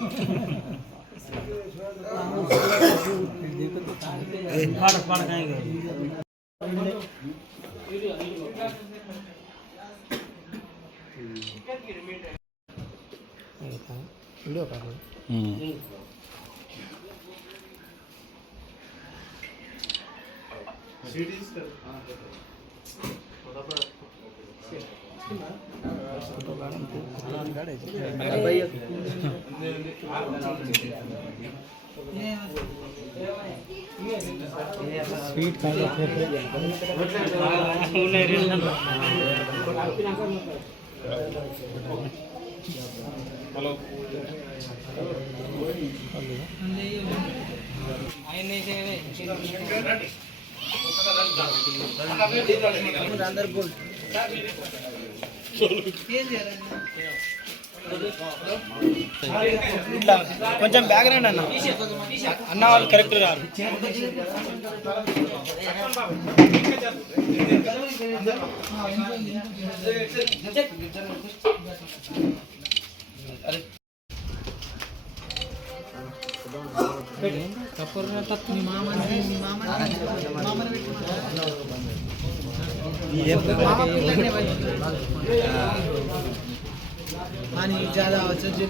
Video कर sweet hello अंदर बोल ఇట్లా కొంచెం బ్యాక్గ్రౌండ్ అన్న అన్న వాళ్ళు కరెక్ట్ రాదు. पानी ज़्यादा जल्दी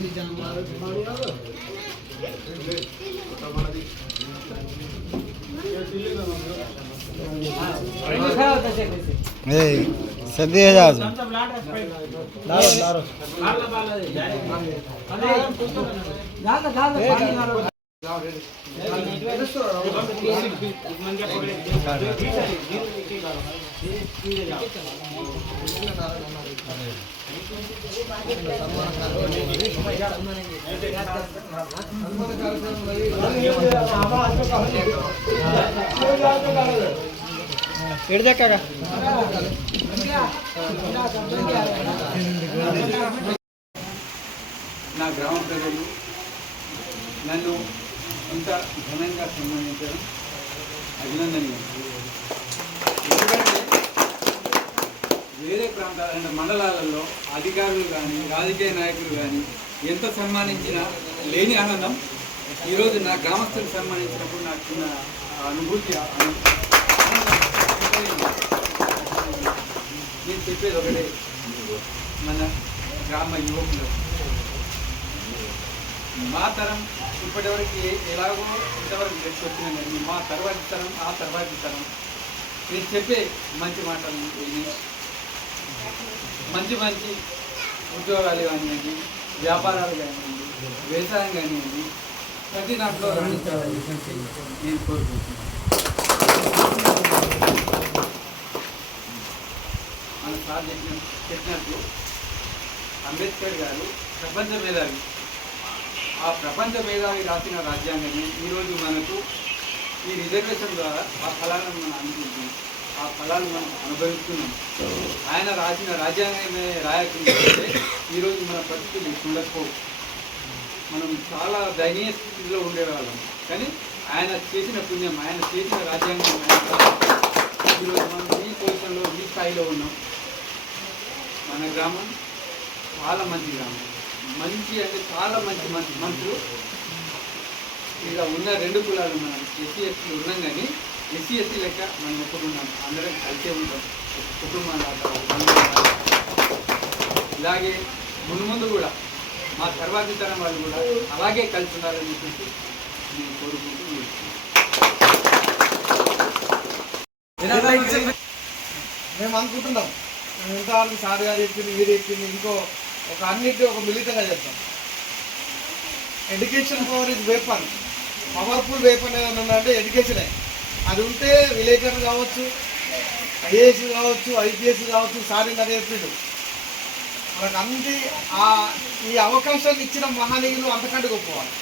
सदी है ఎడదక్కగా నా గ్రామ ప్రజలు నన్ను ఇంత ఘనంగా సన్మానించడం అభినందనీయం. ఎందుకంటే వేరే ప్రాంతాల మండలాలలో అధికారులు కానీ రాజకీయ నాయకులు కానీ ఎంత సన్మానించినా లేని ఆనందం ఈరోజు నా గ్రామస్తులు సన్మానించినప్పుడు నాకు చిన్న అనుభూతి. నేను చెప్పేది ఒకటే, మన గ్రామ యువకులు మా తరం ఇప్పటివరకు ఎలాగో ఇంతవరకు వచ్చినాం, కానీ మా తర్వాతి తరం ఆ తర్వాతి తరం నేను చెప్పే మంచి మాటలు విని మంచి మంచి ఉద్యోగాలు కానివ్వండి, వ్యాపారాలు కానివ్వండి, వ్యవసాయం కానివ్వండి, ప్రతి దాంట్లో రాణించాలని నేను కోరుకుంటున్నాను. మన సార్ చెప్పినట్టు అంబేద్కర్ గారు ప్రపంచ మేధావి. ఆ ప్రపంచ మేధావి రాసిన రాజ్యాంగాన్ని ఈరోజు మనకు ఈ రిజర్వేషన్ ద్వారా ఆ ఫలాలను మనం అనుకుంటున్నాం, ఆ ఫలాలు మనం అనుభవిస్తున్నాం. ఆయన రాసిన రాజ్యాంగమే రాయకుంటే ఈరోజు మన పరిస్థితులు ఉండకపోవు, మనం చాలా దయనీయ స్థితిలో ఉండేవాళ్ళం. కానీ ఆయన చేసిన పుణ్యం, ఆయన చేసిన రాజ్యాంగం ఈరోజు మనం ఈ పొజిషన్లో ఈ స్థాయిలో ఉన్నాం. మన గ్రామం చాలా మంచి గ్రామం, మంచి అంటే చాలా మంచి మంచి మనుషులు. ఇక ఉన్న రెండు కులాలు మనం ఎస్సీ ఎస్సీలు ఉన్నాం, కానీ ఎస్సీ ఎస్సీ లెక్క మనం ఒప్పుకున్నాం, అందరం కలిసే ఉంటాం, కుటుంబాలు. ఇలాగే ముందు కూడా మా తర్వాతి తరం వాళ్ళు కూడా అలాగే కలిసి ఉండాలని చెప్పి నేను కోరుకుంటూ మేము అనుకుంటున్నాం. ఇంతవరకు సార్ గారు చెప్పింది, మీరు చెప్పింది, ఇంకో ఒక అన్నిటి ఒక మిళితంగా చెప్తాం. ఎడ్యుకేషన్ పవర్ ఇస్ వేపన్, పవర్ఫుల్ వేపన్ ఏదైనా ఉందంటే ఎడ్యుకేషనే. అది ఉంటే విలేకరులు కావచ్చు, ఐఏఎస్ కావచ్చు, ఐపీఎస్ కావచ్చు, సార్ ఇంత చెప్పిండు. మనకు అన్ని ఈ అవకాశాన్ని ఇచ్చిన మహనీయులు అంతకంటే గొప్పవాళ్ళు.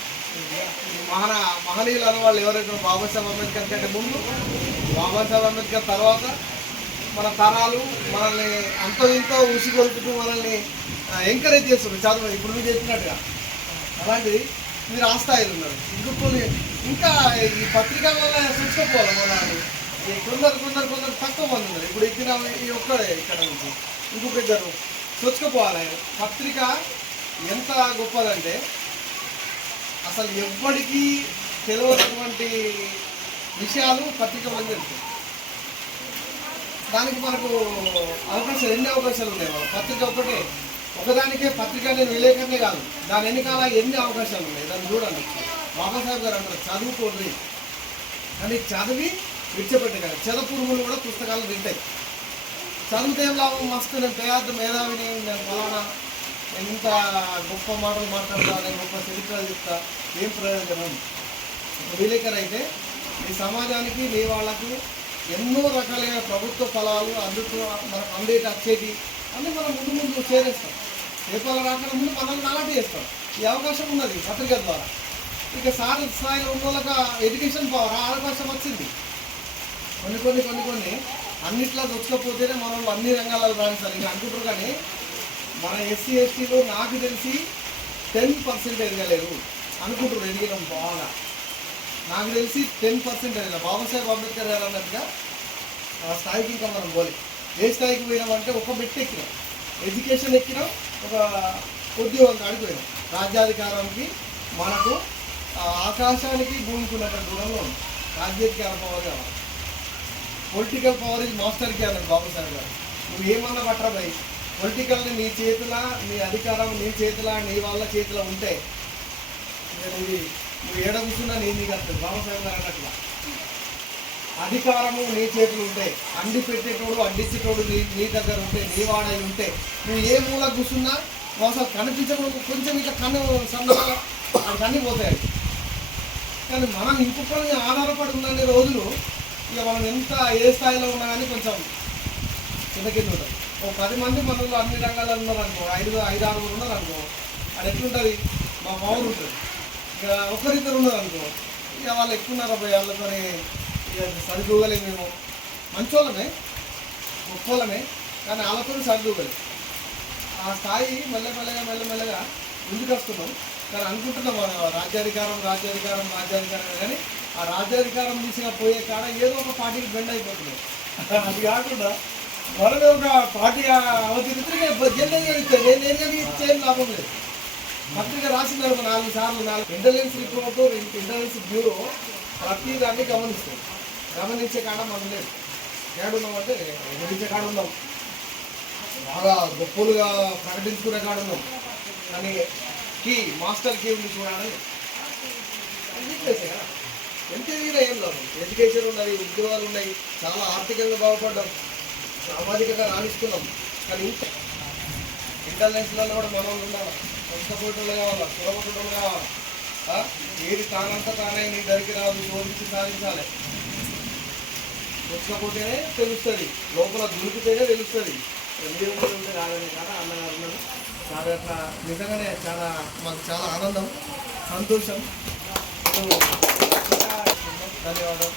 మహనీయులు అనే వాళ్ళు ఎవరైతే బాబాసాహెబ్ అంబేద్కర్ కంటే ముందు, బాబాసాహెబ్ అంబేద్కర్ తర్వాత మన తరాలు మనల్ని అంతో ఇంతో ఊసిగొలుపుతూ మనల్ని ఎంకరేజ్ చేస్తున్నారు చదువు. ఇప్పుడు మీరు చెప్పినట్టుగా అలాంటిది మీరు ఆ స్థాయిలో ఉన్నారు. ఇంకా ఈ పత్రికలలో చూసుకోవాలి. కొందరు తక్కువ మంది ఉన్నారు. ఇప్పుడు ఇచ్చిన ఈ ఒక్కడే ఇక్కడ నుంచి ఇంకొక ఇద్దరు చూసుకుపోవాలి. పత్రిక ఎంత గొప్పదంటే అసలు ఎవ్వడికి తెలియనటువంటి విషయాలు పత్రికలో తెలుస్తాయి. దానికి మనకు అవకాశాలు ఎన్ని అవకాశాలు ఉన్నాయి. మన పత్రిక ఒకదానికే పత్రిక నేను విలేకరునే కాదు, దాని వెనకాల ఎన్ని అవకాశాలు ఉన్నాయి. దాన్ని చూడండి. బాబాసాహెబ్ గారు అంటారు చదువుకోండి కానీ చదివి విడిచిపెట్టే కదా. చదపురుగులు కూడా పుస్తకాలు వింటాయి. చదివితే ఏం లాభం? మస్తు నేను పేద మేధావిని, నేను ఫలానా, నేను ఇంత గొప్ప మాటలు మాట్లాడతా, నేను గొప్ప చరిత్రలు చెప్తా, ఏం ప్రయోజనం? విలేకరు అయితే మీ సమాజానికి మీ వాళ్ళకు ఎన్నో రకాలైన ప్రభుత్వ ఫలాలు మనకు అందేటి వచ్చేటి అన్నీ మనం ముందు చేరేస్తాం. పేపర్లు రాకుండా ముందు మనల్ని నాటి చేస్తాం. ఈ అవకాశం ఉన్నది పత్రిక ద్వారా. ఇక సార్ స్థాయిలో ఉన్న వాళ్ళకి ఎడ్యుకేషన్ పవర్ ఆ అవకాశం వచ్చింది. కొన్ని అన్నిట్లో దొచ్చకపోతేనే మనం అన్ని రంగాలలో రాణిస్తారు ఇక అనుకుంటారు. కానీ మన ఎస్సీ ఎస్టీలో నాకు తెలిసి 10% ఎదగలేరు అనుకుంటారు. ఎదిగినాం బాగా. నాకు తెలిసి 10% ఎదిగిన బాబాసాహెబ్ అంబేద్కర్ గారు అన్నట్టుగా ఆ స్థాయికి ఇంకా మనం పోలే. ఏ స్థాయికి పోయినామంటే ఒక మెట్టు ఎక్కినాం, ఎడ్యుకేషన్ ఎక్కినాం, ఒక ఉద్యోగం కాడిపోయినాం. రాజ్యాధికారానికి మనకు ఆకాశానికి భూమికి ఉన్నటువంటి దూరంలో ఉంది. రాజ్యాధికార పవర్ కావాలి. పొలిటికల్ పవర్ ఇది మాస్టర్కి అన్నాడు బాబాసాహెబ్ గారు. నువ్వు ఏమన్నా పట్టరా భయ్, పొలిటికల్ని నీ చేతిలో, నీ అధికారం నీ చేతిలో, నీ వాళ్ళ చేతిలో ఉంటే ఇది నువ్వు ఏడ కూర్చున్నా నీది కలుగుతుంది. బాబాసాహెబ్ గారు అన్నట్లా అధికారము నీ చేతులు ఉంటే, అండి పెట్టేటోడు అడ్డించేటోడు నీ దగ్గర ఉంటే, నీ వాడై ఉంటే, నువ్వు ఏ మూల కూర్చున్నా అసలు కనిపించకుండా కొంచెం ఇట్లా కన్ను సన్నగా అది కన్నీ పోతాయి. కానీ మనం ఇంకొకరిని ఆధారపడి ఉండే రోజులు ఇక మనం ఎంత ఏ స్థాయిలో ఉన్నా కానీ కొంచెం కింద ఉంటుంది. ఒక 10 మంది మనలో అన్ని రంగాల్లో ఉన్నారు అనుకో, 5-6 ఉన్నారు అనుకో, అది ఎట్లుంటుంది? మా పవర్ ఉంటుంది. ఇక ఒకరిద్దరు ఉన్నారు అనుకో, ఇక వాళ్ళు ఎక్కున్నారా పోయి వాళ్ళతో ఇక సరిదూగలేము. మేము మంచోళ్ళమే, గొప్పోళ్ళమే, కానీ వాళ్ళతో సరిదూగలేము. ఆ స్థాయి మెల్లమెల్లగా ముందుకు వస్తున్నాం. కానీ అనుకుంటున్నాం రాజ్యాధికారం కానీ ఆ రాజ్యాధికారం దిశగా పోయే కాడ ఏదో ఒక పార్టీకి బెండ్ అయిపోతున్నాయి. అది కాకుండా మనమే ఒక పార్టీ అవతరిస్తే జల్దీ చేయని లాభం లేదు. పత్రిక రాసింది 4 సార్లు 4 ఇంటెలిజెన్స్ రిపోర్టు, ఇంటెలిజెన్స్ బ్యూరో ప్రతి దాన్ని గమనిస్తుంది. గమనించే కాడ మనం లేదు. ఏడున్నామంటే గమనించే కాడ ఉన్నాం, బాగా గొప్పలుగా ప్రకటించుకునే కాడ ఉన్నాం. కానీ మాస్టర్ కీ ఉంది చూడాలి. ఎంత ఎదిగినా ఏం లేదు. ఎడ్యుకేషన్ ఉన్నది, ఉద్యోగాలు ఉన్నాయి, చాలా ఆర్థికంగా బాగుపడ్డాం, సామాజికంగా రాణిస్తున్నాం. కానీ ఇంటర్నెట్లలో కూడా మనం ఉండాలి. కష్టపోయేటోళ్ళు కావాలా, సులభపడేటోళ్ళు కావాలా. ఏది తానంతా తానే నీ దరికి రాదు, శోధించి సాధించాలి. వచ్చకపోతేనే తెలుస్తుంది, లోపల దొరికితేనే తెలుస్తుంది. మీరు ఉంటే రాదని కాదా అన్నగారు ఉన్నారు. చాలా అట్లా నిజంగానే మాకు చాలా ఆనందం, సంతోషం. ధన్యవాదాలు.